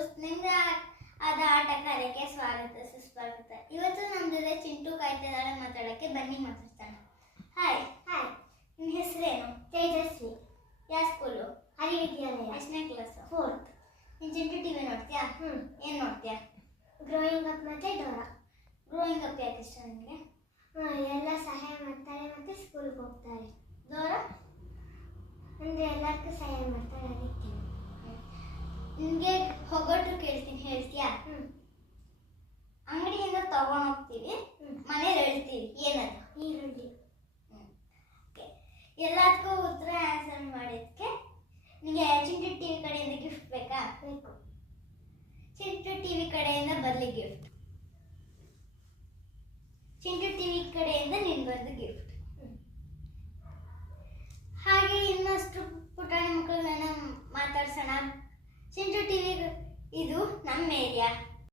ನಿಮ್ಗೆ ಆದ ಆಟ ಕಾರ್ಯಕ್ಕೆ ಸ್ವಾಗತ ಸುಸ್ವಾಗತ. ಇವತ್ತು ನಮ್ಮ ಜೊತೆ ಚಿಂಟು ಕಾಯ್ತಿದ್ದಾಳೆ ಮಾತಾಡೋಕ್ಕೆ. ಬನ್ನಿ ಮಾತಾಡ್ತಾನೆ. ಹಾಯ್. ನಿನ್ನ ಹೆಸರೇನು? ತೇಜಸ್ವಿ. ಯಾವ ಸ್ಕೂಲು? ಹರಿವಿದ್ಯಾಲಯ. ಎಷ್ಟನೇ ಕ್ಲಾಸು? 4th. ನೀನು ಚಿಂಟು ಟಿವಿ ನೋಡ್ತೀಯಾ? ಏನು ನೋಡ್ತೀಯಾ? ಗ್ರೋಯಿಂಗ್ ಅಪ್ ಮತ್ತೆ ಡೋರಾ. ಗ್ರೋಯಿಂಗ್ ಅಪ್ ಯಾಕೆ ಇಷ್ಟ ನಿನಗೆ? ಎಲ್ಲ ಸಹಾಯ ಮಾಡ್ತಾರೆ ಮತ್ತೆ ಸ್ಕೂಲ್ಗೆ ಹೋಗ್ತಾರೆ. ಡೋರಾ ಅಂದರೆ ಎಲ್ಲರಿಗೂ ಸಹಾಯ ಮಾಡ್ತಾರೆ, ಅದಕ್ಕೆ. ನಿನಗೆ ಹೊಗಟು ಕೇಳ್ತೀನಿ, ಹೇಳ್ತೀಯಾ? ಅಂಗಡಿಯಿಂದ ತಗೊಂಡು ಹೋಗ್ತೀವಿ, ಮನೇಲಿ ಹೇಳ್ತೀವಿ, ಏನದು? ಈರುಳ್ಳಿ. ಎಲ್ಲದಕ್ಕೂ ಉತ್ತರ ಆನ್ಸರ್ ಮಾಡಿದ್ಕೆ ನಿಮಗೆ ಚಿಂಟು ಟಿವಿ ಕಡೆಯಿಂದ ಗಿಫ್ಟ್ ಬೇಕಾ? ಬೇಕು. ಚಿಂಟು ಟಿವಿ ಕಡೆಯಿಂದ ಬರಲಿ ಗಿಫ್ಟ್. ಚಿಂಟು ಟಿವಿ ಕಡೆಯಿಂದ ನಿನ್ಗೊಂದು ಗಿಫ್ಟ್. ಹಾಗೆ ಇನ್ನಷ್ಟು ಪುಟಾಣಿ ಮಕ್ಕಳನ್ನ ಮಾತಾಡ್ಸೋಣ. ಚಿಂಟು ಟಿವಿ ಇದು ನಮ್ಮ ಏರಿಯಾ.